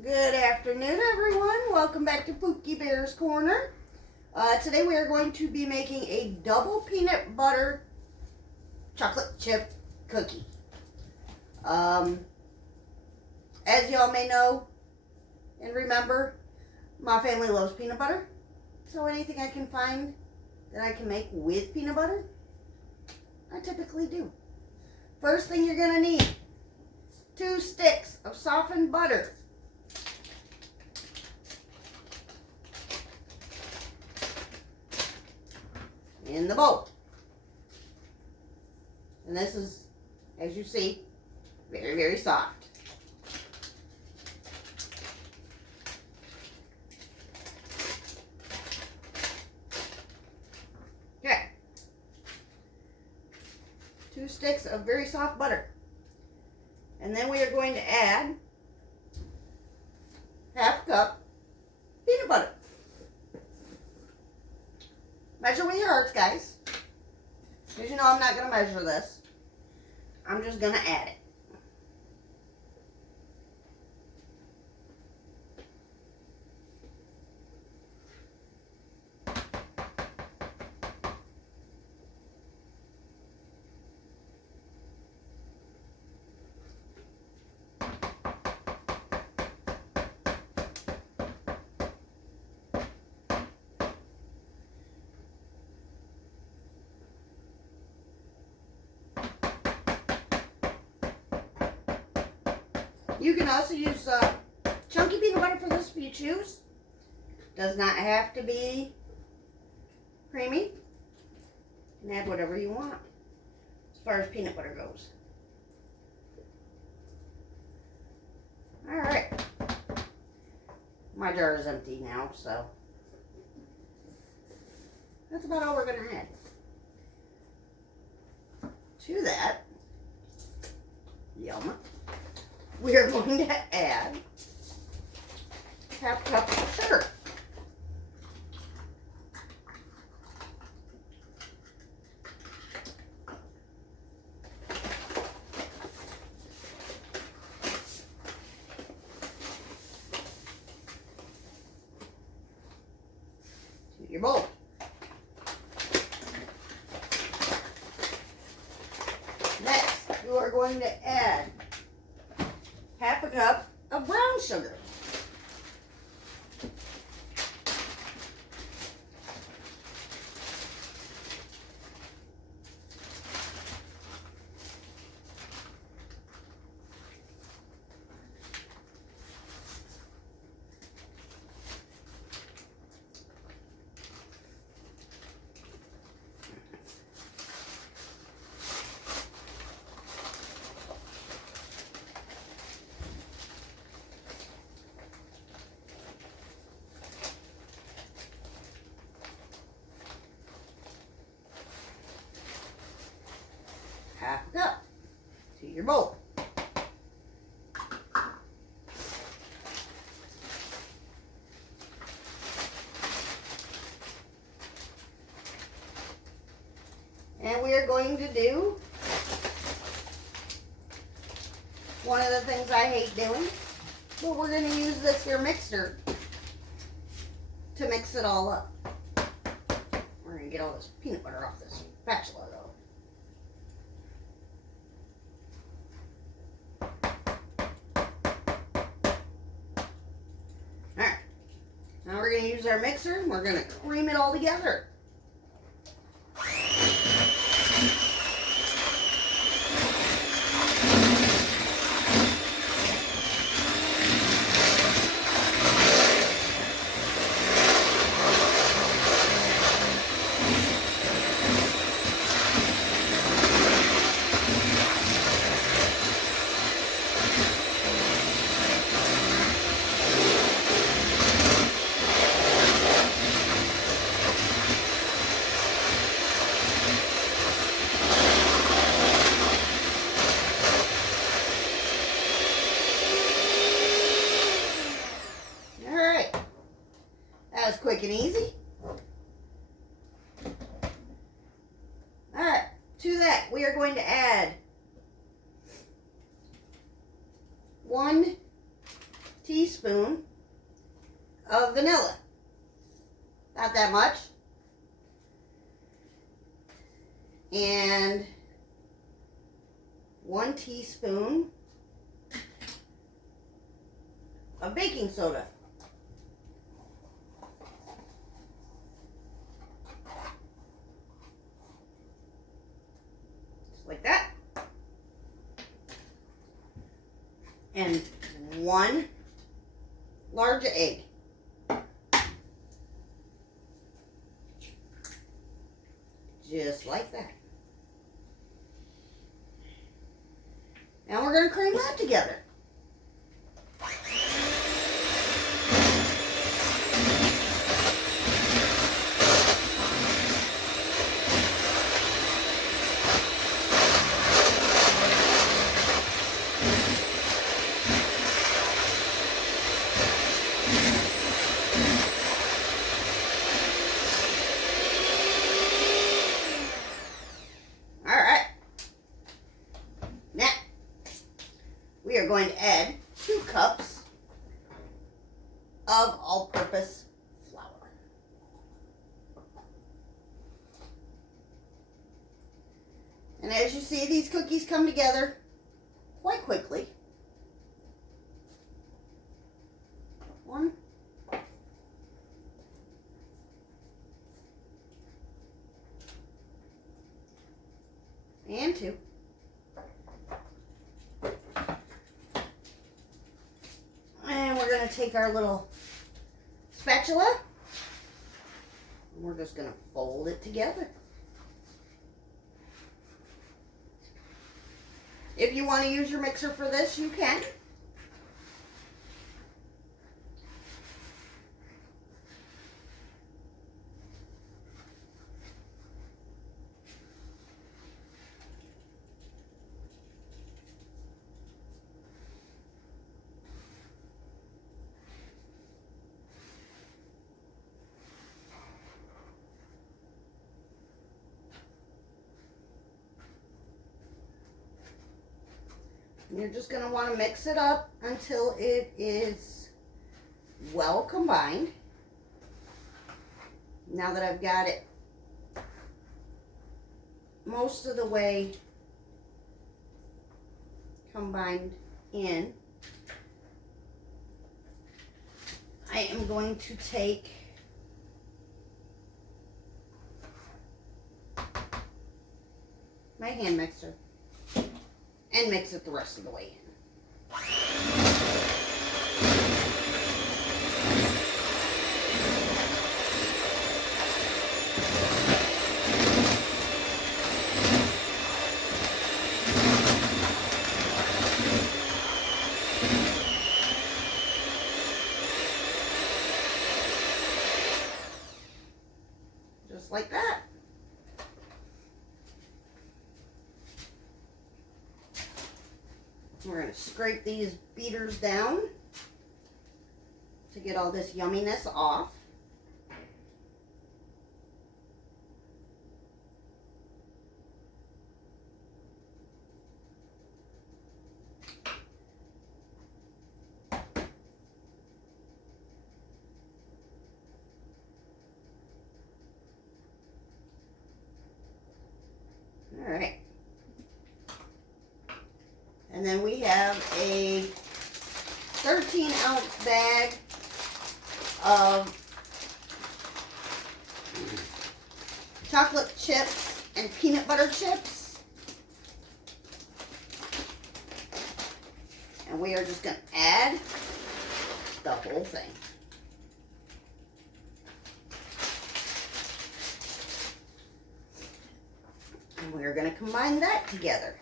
Good afternoon, everyone. Welcome back to Pookie Bear's Corner. Today we are going to be making a double peanut butter chocolate chip cookie. As y'all may know and remember, my family loves peanut butter. So anything I can find that I can make with peanut butter, I typically do. First thing you're going to need, 2 sticks of softened butter. In the bowl. And this is, as you see, very, very soft. Okay. 2 sticks of very soft butter. And then we are going to add half cup peanut butter. Measure with your hearts, guys. Because you know I'm not going to measure this. I'm just going to add it. You can also use chunky peanut butter for this if you choose. Does not have to be creamy. You can add whatever you want as far as peanut butter goes. Alright. My jar is empty now, so that's about all we're going to add. To that, yum, we are going to add half cup of sugar. To your bowl. Next, you are going to add half a cup of brown sugar. Half a cup to your bowl. And we are going to do one of the things I hate doing, but we're going to use this here mixer to mix it all up. We're going to get all this peanut butter off this spatula though. Now we're going to use our mixer and we're going to cream it all together. That was quick and easy. Alright, to that we are going to add 1 teaspoon of vanilla. Not that much. And 1 teaspoon of baking soda. Just like that. And 1 large egg. Just like that. Now we're going to cream that together. We are going to add 2 cups of all-purpose flour. And as you see, these cookies come together quite quickly. 1. And 2. And we're going to take our little spatula and we're just going to fold it together. If you want to use your mixer for this, you can. You're just going to want to mix it up until it is well combined. Now that I've got it most of the way combined in, I am going to take my hand mixer and mix it the rest of the way in. Just like that. We're going to scrape these beaters down to get all this yumminess off. All right. And then we have a 13-ounce bag of chocolate chips and peanut butter chips. And we are just going to add the whole thing. And we are going to combine that together.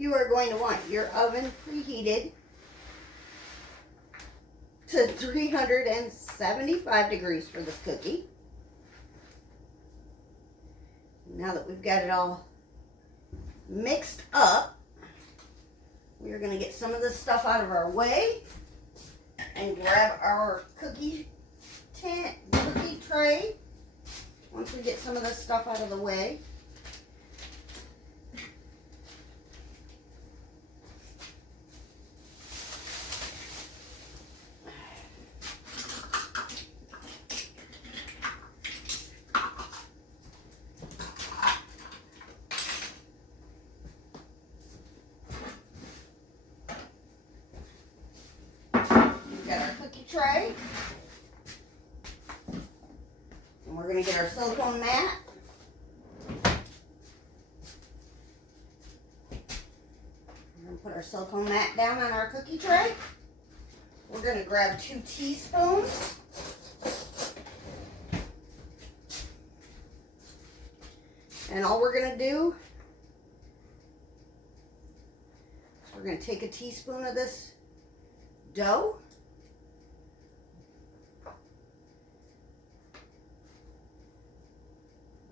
you are going to want your oven preheated to 375 degrees for this cookie. Now that we've got it all mixed up, we are going to get some of this stuff out of our way and grab our cookie tray. Once we get some of this stuff out of the way, tray. And we're going to get our silicone mat. We're going to put our silicone mat down on our cookie tray. We're going to grab 2 teaspoons. And all we're going to do is we're going to take a teaspoon of this dough.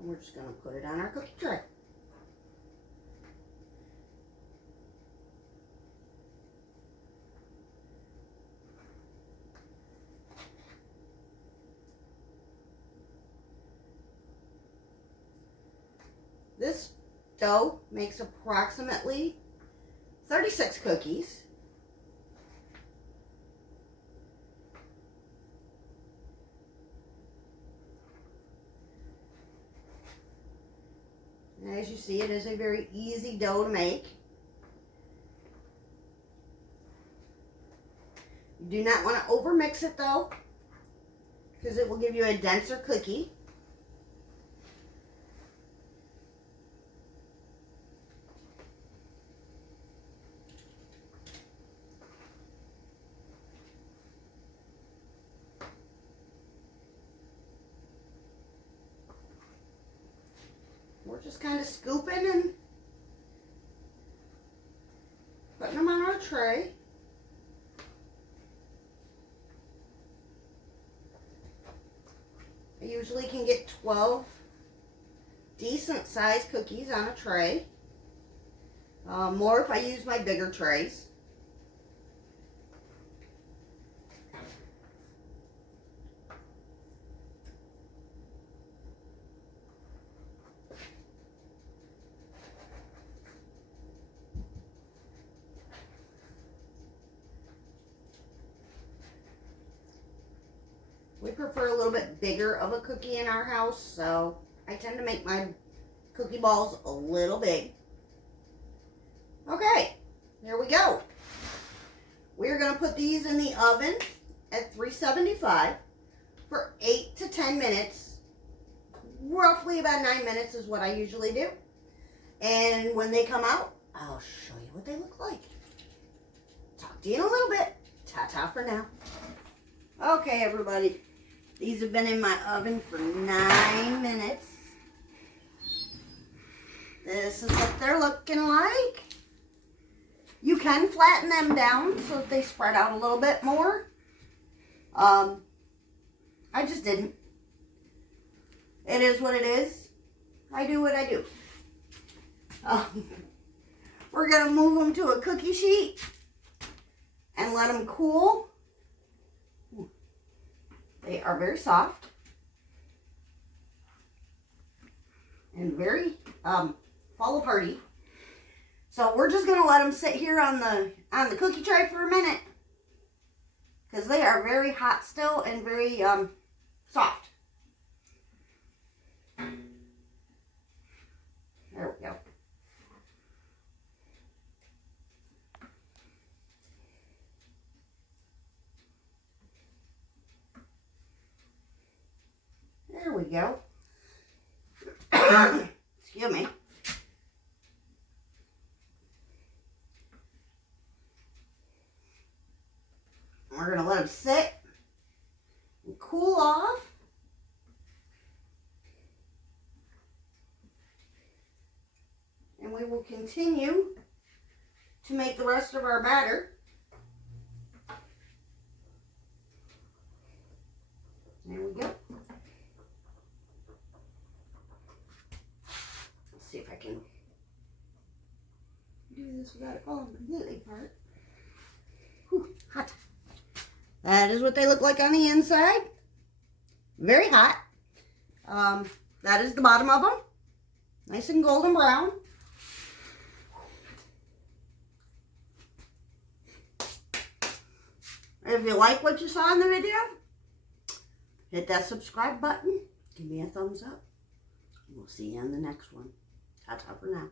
And we're just going to put it on our cookie tray. This dough makes approximately 36 cookies. And as you see, it is a very easy dough to make. You do not want to overmix it though, because it will give you a denser cookie. We're just kind of scooping and putting them on our tray. I usually can get 12 decent sized cookies on a tray. More if I use my bigger trays. We prefer a little bit bigger of a cookie in our house, so I tend to make my cookie balls a little big. Okay, here we go. We're going to put these in the oven at 375 for 8 to 10 minutes. Roughly about 9 minutes is what I usually do. And when they come out, I'll show you what they look like. Talk to you in a little bit. Ta-ta for now. Okay, everybody. These have been in my oven for 9 minutes. This is what they're looking like. You can flatten them down so that they spread out a little bit more. I just didn't. It is what it is. I do what I do. We're going to move them to a cookie sheet and let them cool. They are very soft and very fall aparty. So we're just going to let them sit here on the cookie tray for a minute because they are very hot still and very soft. There we go. There we go. Excuse me. We're going to let them sit and cool off. And we will continue to make the rest of our batter. There we go. Let's see if I can do this without it falling completely apart. Whew, hot. That is what they look like on the inside. Very hot. That is the bottom of them. Nice and golden brown. If you like what you saw in the video, hit that subscribe button. Give me a thumbs up. We'll see you on the next one. Ta-ta for now.